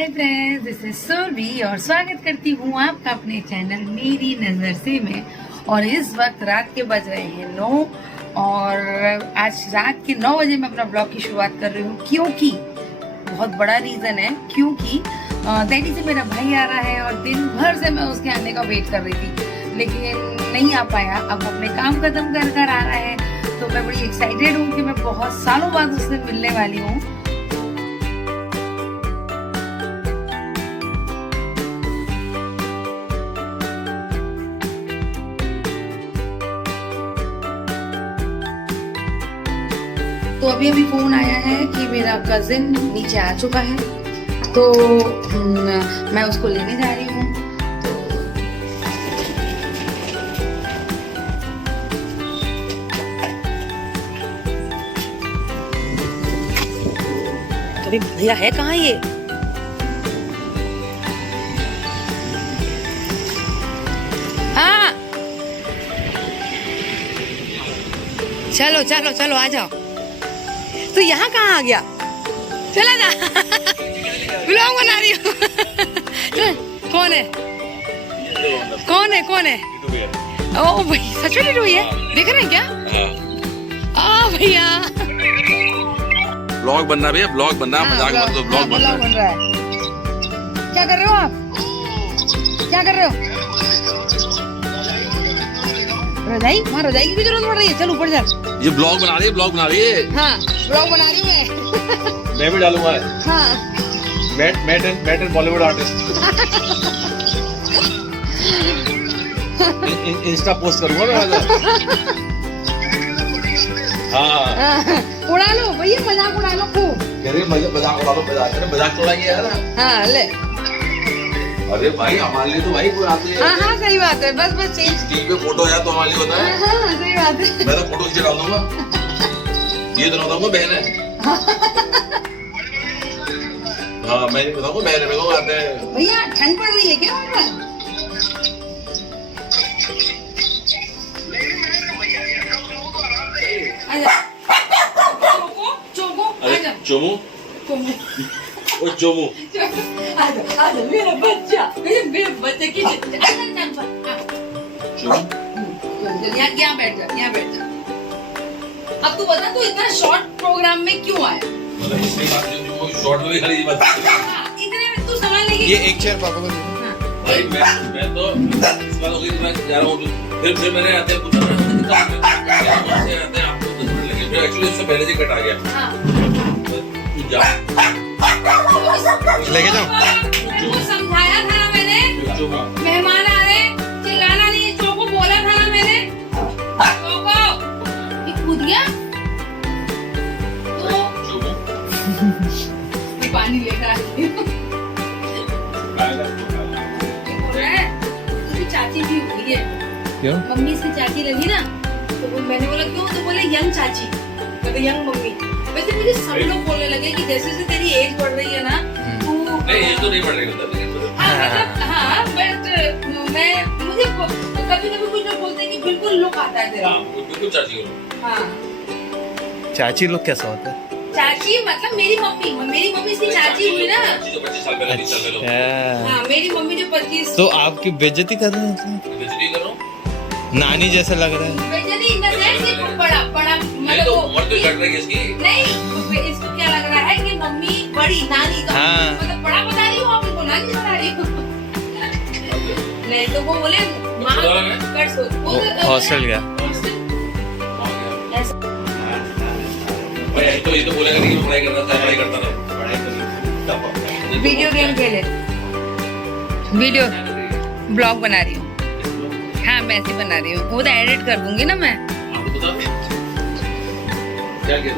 Hi friends, this is Surabhi और स्वागत करती हूँ आपका अपने चैनल मेरी नज़र से में। और इस वक्त रात के बज रहे हैं 9 और आज रात के 9 बजे मैं अपना ब्लॉग की शुरुआत कर रही हूँ, क्योंकि बहुत बड़ा रीज़न है। क्योंकि दिल्ली से मेरा भाई आ रहा है और दिन भर से मैं उसके आने का वेट कर रही थी, लेकिन नहीं आ पाया। अब अपने काम खत्म कर कर आ रहा है, तो मैं बड़ी एक्साइटेड हूँ कि मैं बहुत सालों बाद उससे मिलने वाली हूँ। तो अभी फोन आया है कि मेरा कजिन नीचे आ चुका है, तो मैं उसको लेने जा रही हूँ। अभी भैया है कहाँ ये? हाँ, चलो चलो चलो आ जाओ। तो यहाँ कहाँ आ गया? चला जा। ब्लॉग बना रही हूँ। कौन है? कौन है? कौन है? ओ भाई, सच में लिटू है? देख रहे हैं क्या? भैया ब्लॉग बनना भैया, ब्लॉग बनना, मजाक मत लो, ब्लॉग बन रहा है। क्या कर रहे हो आप? क्या कर रहे हो? रजाई? वहाँ रजाई की जरूरत पड़ रही है। चल ऊपर चल। ये ब्लॉग बना रही है, ब्लॉग बना रही है। हाँ, ब्लॉग बना रही हूँ मैं। मैं भी डालूंगा। हाँ, मैं बॉलीवुड आर्टिस्ट। इंस्टा पोस्ट करूंगा मैं। हाँ, उड़ा लो भैया, मजाक उड़ा लो खूब। मजाक उड़ा लो, मजाक उड़ाएंगे यार। हाँ ले। अरे भाई, हमारे लिए तो भाई कोई आते हैं। हाँ सही बात है। बस चेंज टीवी पे फोटो है तो हमारे लिए होता है। हाँ सही बात है। मैं तो फोटो खींच डाल दूंगा। ये तो बताऊंगा बहन है। हाँ, मैं नहीं बताऊंगा बहन है, मेरे को आते हैं। भैया ठंड पड़ रही है क्या वहाँ पर? चोमू, ओ चोमू, आजा मेरा बच्चा, मेरे बच्चे की यहाँ बैठ जा, यहाँ बैठ जा। अब तू बता, तू इतना शॉर्ट प्रोग्राम में क्यों आया? शॉर्ट में भी खाली बात। इतने में तू समझ लेगी। ये एक चेयर पापा को दे दो। भाई मैं तो इस बार हो गई, मैं जा रहा हूँ। फिर मैंने आते हैं पूछा, आते हैं आपको 10 मिनट लगे। फिर एक्चुअली उससे पहले से कट आ गया। लेके जाओ। तुमको समझाया था ना मैंने, मेहमान आ रहे, चिल्लाना नहीं। चोको बोला था ना मैंने। चोको ये कूद गया तो पानी लेकर आई। बोल रहा है उसकी चाची भी हुई है। क्यों? मम्मी से चाची लगी ना, तो मैंने बोला क्यों? तो बोले यंग चाची, मतलब यंग मम्मी। वैसे मुझे सब लोग बोलने लगे कि जैसे जैसे तेरी एज बढ़ रही है ना, तू नहीं, एज तो नहीं बढ़ रही मतलब। हाँ, बट मैं मुझे कभी कभी कुछ लोग बोलते हैं कि बिल्कुल लुक आता है तेरा। बिल्कुल चाची हो। हाँ, चाची लोग कैसा होता है? चाची मतलब मेरी मम्मी इसकी चाची हुई ना। 25 साल पहले, 20 साल पहले। हाँ, मेरी मम्मी जो 25। तो आपकी बेइज्जती कर रहे हैं? बेइज्जती कर रहा हूँ। नानी जैसा लग रहा है। बेइज्जती इन द सेंस कि बड़ा नहीं तो उम्र तो घट रही है इसकी। नहीं, इसको क्या लग रहा है कि मम्मी बड़ी, नानी तो हाँ। मतलब बड़ा बता रही हूँ, आप इनको नानी बता रही हो। नहीं तो वो बोले माँ कट सोच हॉस्टल गया। तो ये तो बोलेगा नहीं कि पढ़ाई करता था, पढ़ाई करता था। वीडियो गेम खेले, वीडियो ब्लॉग बना रही हूँ। हाँ, मैं ऐसे बना रही हूँ, वो तो एडिट कर दूंगी ना मैं। आपको बता क्या किया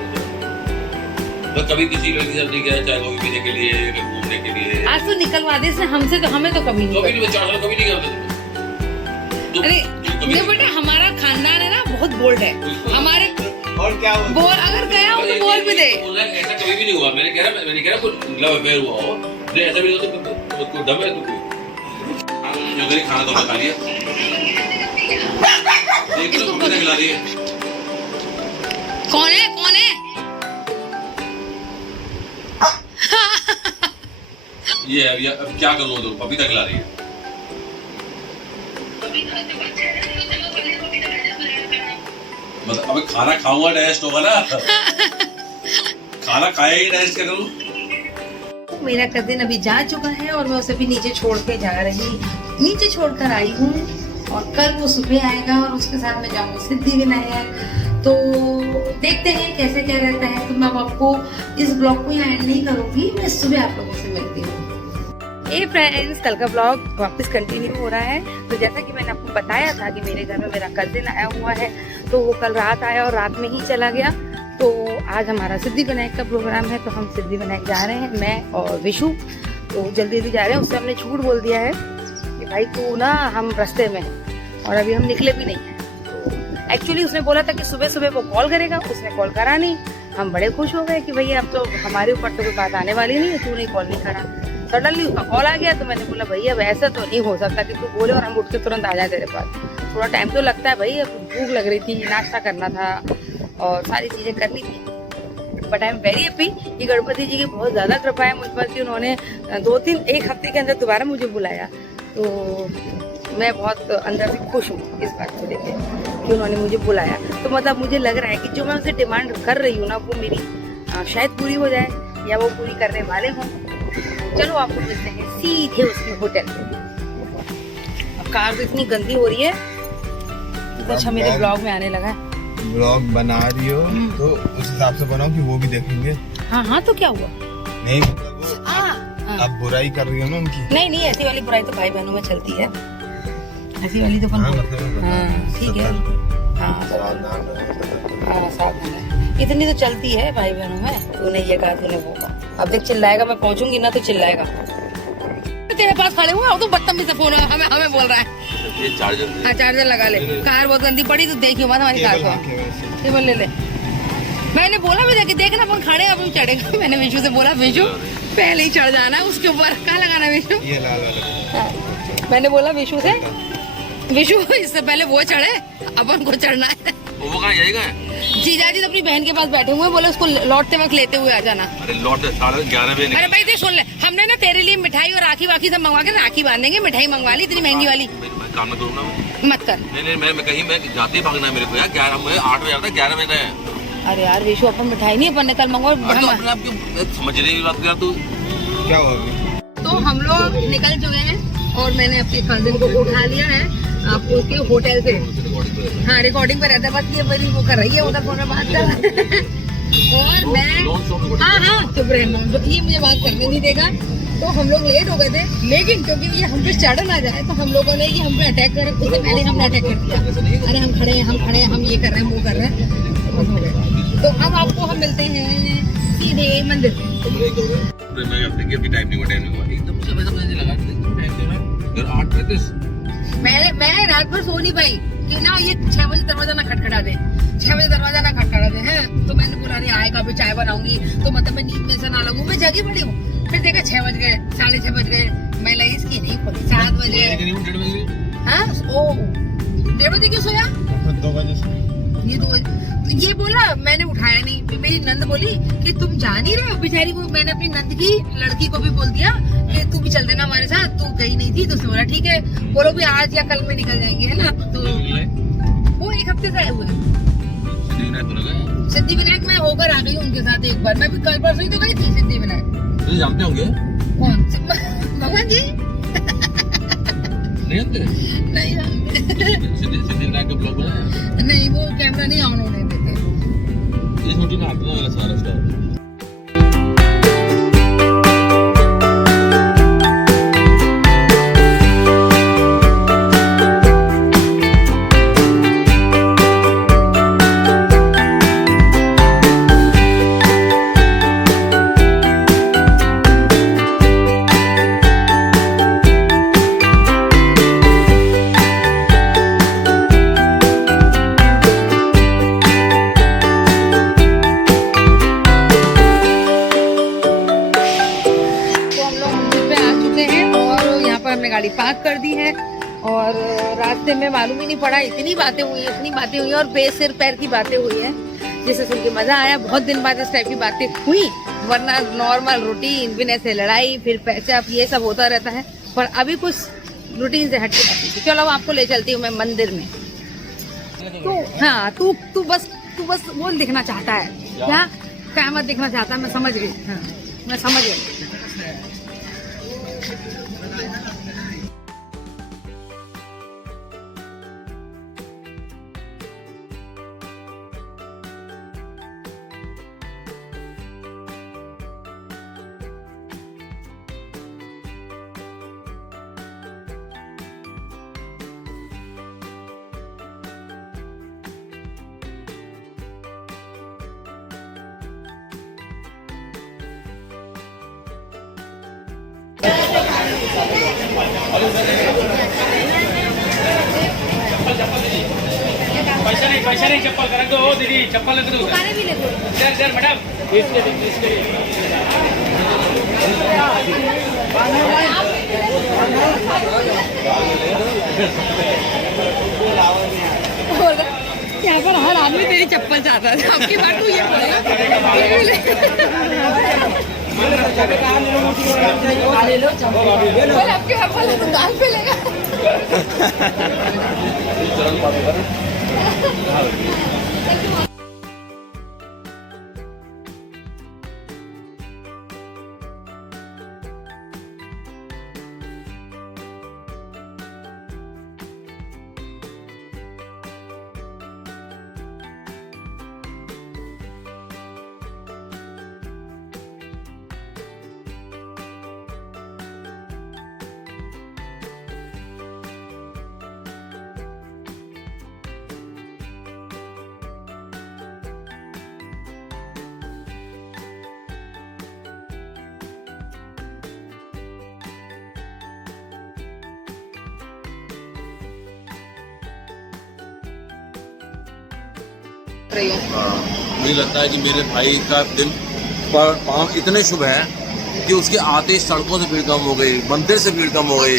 तो कभी किसी लड़की से नहीं गया, चाहे कॉफी पीने के लिए, कभी घूमने के लिए। आज तो निकलवा दे से हमसे, तो हमें तो कभी नहीं। कभी नहीं, 4 साल कभी नहीं गया। अरे ये बेटा, हमारा खानदान है ना बहुत बोल्ड है। हमारे और क्या बोल, अगर गया हो तो बोल भी दे। ऐसा कभी भी नहीं हुआ। मैंने कह रहा कोई लव अफेयर हुआ हो, नहीं ऐसा भी नहीं होता। तो दम है तो जो मेरी खाना तो खा लिया। देख लो कितने खिला रही है। कौन है? कौन है? ये अब क्या करूँ तो पपीता खिला रही है। मतलब अब खाना खाऊंगा डाइजेस्ट होगा ना। खाना खाया ही डाइजेस्ट क्या करूँ। मेरा कजिन अभी जा चुका है और मैं उसे भी नीचे छोड़ के जा रही, नीचे छोड़कर आई हूँ। और कल वो सुबह आएगा और उसके साथ मैं जाऊंगी सिद्धिविनायक। तो देखते हैं कैसे क्या रहता है। तो मैं अब आपको इस ब्लॉग को यहाँ एंड नहीं करूंगी, मैं सुबह आप लोगों से मिलती हूँ। ये फ्रेंड्स, कल का ब्लॉग वापस कंटिन्यू हो रहा है। तो जैसा कि मैंने आपको बताया था कि मेरे घर में मेरा कजिन आया हुआ है, तो वो कल रात आया और रात में ही चला गया। तो आज हमारा सिद्धिविनायक का प्रोग्राम है, तो हम सिद्धिविनायक जा रहे हैं, मैं और विशु। तो जल्दी जल्दी जा रहे हैं। उससे हमने झूठ बोल दिया है कि भाई तू ना, हम रास्ते में हैं और अभी हम निकले भी नहीं हैं। तो एक्चुअली उसने बोला था कि सुबह सुबह वो कॉल करेगा, उसने कॉल करा नहीं। हम बड़े खुश हो गए कि भैया अब तो हमारे ऊपर तो कोई बात आने वाली नहीं है, तू नहीं कॉल नहीं करा। सडनली उसका कॉल आ गया, तो मैंने बोला भैया वैसा तो नहीं हो सकता कि तू बोले और हम उठ के तुरंत आ जाए तेरे पास। थोड़ा टाइम तो लगता है भाई, भूख लग रही थी, नाश्ता करना था और सारी चीज़ें करनी थी। But I am very happy कि गणपति जी की बहुत ज़्यादा कृपा है मुझ पर कि उन्होंने 1 हफ्ते के अंदर दोबारा मुझे बुलाया। तो मैं बहुत अंदर से खुश हूँ इस बात को लेकर कि उन्होंने मुझे बुलाया। तो मतलब मुझे लग रहा है कि जो मैं उनसे डिमांड कर रही हूँ ना, वो मेरी शायद पूरी हो जाए या वो पूरी करने वाले हों। चलो आपको मिलते हैं सीधे उसके होटल पे। अब कार तो इतनी गंदी हो रही है, तो अच्छा मेरे ब्लॉग में आने लगा है। ब्लॉग बना रही हो तो उस हिसाब से बनाओ कि वो भी देखेंगे। हाँ हाँ, तो क्या हुआ? नहीं मतलब वो अब बुराई कर रही हो ना उनकी। नहीं नहीं, ऐसी वाली बुराई तो भाई बहनों में चलती है, ऐसी वाली तो हाँ, मतलब हाँ ठीक है। हाँ हाँ, सावधान है, इतनी तो चलती है भाई बहनों में। तूने ये कहा, तूने वो कहा। अब देख चिल्लाएगा, मैं पहुंचूंगी ना तो चिल्लाएगा। तेरे पास खड़े हुए तो बदतमीज से फोन हमें बोल रहा है। ये चार्जर, हाँ चार्जर लगा ले। कार बहुत गंदी पड़ी तो देखियो मत हमारी कार को। केबल ले ले। मैंने बोला भी कि देखना अपन खड़े अब चढ़ेगा। मैंने विशु से बोला विशु पहले ही चढ़ जाना है उसके ऊपर। कहाँ लगाना विशु? ये लाल वाला। हाँ। मैंने बोला विशु से, विशु इससे पहले वो चढ़े, अपन को चढ़ना है। वो कहाँ जाएगा? जीजाजी तो अपनी बहन के पास बैठे हुए, बोले उसको लौटते वक्त लेते हुए आ जाना। अरे लौटते 11:30 बजे। अरे भाई देख सुन ले, हमने ना तेरे लिए मिठाई और राखी वाखी सब मंगवा के राखी बांधेंगे। मिठाई मंगवा ली इतनी महंगी वाली। मैं काम ना करूँ ना, मत कर। नहीं मैं कहीं मैं जाते ही भागना है मेरे को यार। 8 बजे आता है, 11 बजे है। अरे यार विशु, अपन मिठाई नहीं अपन ने कल मंगवा। समझ रही बात कर तू क्या होगा? तो हम लोग निकल चुके हैं और मैंने अपने कजिन को उठा लिया है आपको उसके होटल से। हाँ रिकॉर्डिंग पे रहता है, बस ये मेरी वो कर रही है, उधर फोन में बात कर रहा है। और मैं हाँ चुप रहे, ये मुझे बात करने नहीं देगा। तो हम लोग लेट हो गए थे, लेकिन क्योंकि ये हम पे चढ़ ना जाए तो हम लोगों ने ये हम पे अटैक कर, उससे पहले हमने अटैक कर दिया। अरे हम खड़े हैं, हम ये कर रहे हैं, वो कर रहे हैं, बस हो गए। तो अब आपको हम मिलते हैं सीधे मंदिर। मैं रात भर सो नहीं पाई कि ना ये 6 बजे दरवाजा ना खटखटा दे, 6 बजे दरवाजा ना खटखटा दे हैं। तो मैंने बोला नहीं आएगा, फिर चाय बनाऊंगी तो मतलब मैं नींद में से ना लगूं, मैं जगी पड़ी हूँ। फिर देखा 6 बज गए, 6:30 बज गए, मैं लगी इसकी नहीं खोली। 7 बजे हाँ, ओ 1:30 बजे क्यों सोया? 2 बजे से ये 2 बजे तो ये बोला, मैंने उठाया नहीं। फिर मेरी नंद बोली कि तुम जा नहीं रहे हो। बेचारी को मैंने अपनी नंद की लड़की को भी बोल दिया कि तू भी चल देना हमारे साथ, तू गई नहीं थी। तो उसने बोला ठीक है, बोलो भी आज या कल में निकल जाएंगे, है ना। तो वो 1 हफ्ते से आए हुए सिद्धिविनायक में होकर आ गई उनके साथ एक बार। मैं भी कल परसों ही तो गई थी सिद्धिविनायक। जानते होंगे कौन? भगवान जी नहीं जानते? नहीं जानते। सिद्धिविनायक का ब्लॉग बनाया? नहीं, वो कैमरा नहीं ऑन होने देते। इस वीडियो में आता है मेरा सारा स्टार। गाड़ी पार्क कर दी है और रास्ते में मालूम ही नहीं पड़ा, इतनी बातें हुई और बेसिर पैर की बातें हुई है जिसे सुन के मजा आया। बहुत दिन बाद इस टाइप की बातें हुई वरना नॉर्मल रूटीन बिना से लड़ाई फिर पेचअप ये सब होता रहता है। पर अभी कुछ रूटीन से हट के बाकी थी। चलो आपको ले चलती हूँ मैं मंदिर में। तो हाँ तू बस वो दिखना चाहता है क्या? क़यामत दिखना चाहता है, मैं समझ गई। हाँ मैं समझ गई। पैसा नहीं चप्पल कर दो दीदी, चप्पल रख दो सर मैडम। यहाँ पर हर आदमी तेरी चप्पल चाहता है। आपकी बात तो ये बोलेगा आपके चप्पल तो दाल पे लेगा। मुझे लगता है कि मेरे भाई का दिन पर पाँव इतने शुभ है कि उसके आते सड़कों से भीड़ कम हो गई, मंदिर से भीड़ कम हो गई,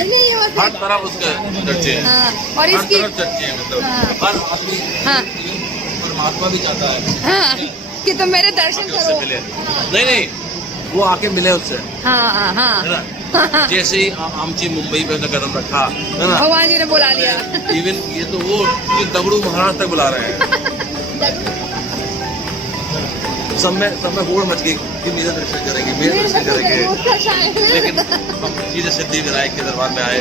हर तरफ उसके चर्चे हैं। और हर इसकी तरफ चर्चे हैं, मतलब हर आदमी परमात्मा भी चाहता है कि तुम मेरे दर्शन आके उससे करो। मिले। नहीं वो आके मिले उससे, है ना। जैसे ही आमची मुंबई पे कदम रखा है ना, भगवान जी ने बुला लिया। इवन ये तो वो ये दगड़ू महाराज तक बुला रहे हैं। सब में होड़ मच गई कि मेरे दर्शन करेंगे, लेकिन हम सीधे सिद्धि विनायक के दरबार में आए।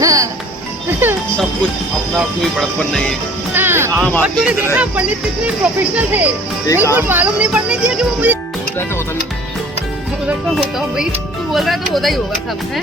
सब कुछ अपना कोई बड़प्पन नहीं है, आम और आदमी तूने देखा पंडित कितने प्रोफेशनल थे, बिल्कुल मालूम नहीं पड़ने दिया कि वो मुझे होता हो। भाई तू बोल रहा है तो होता ही होगा सब है।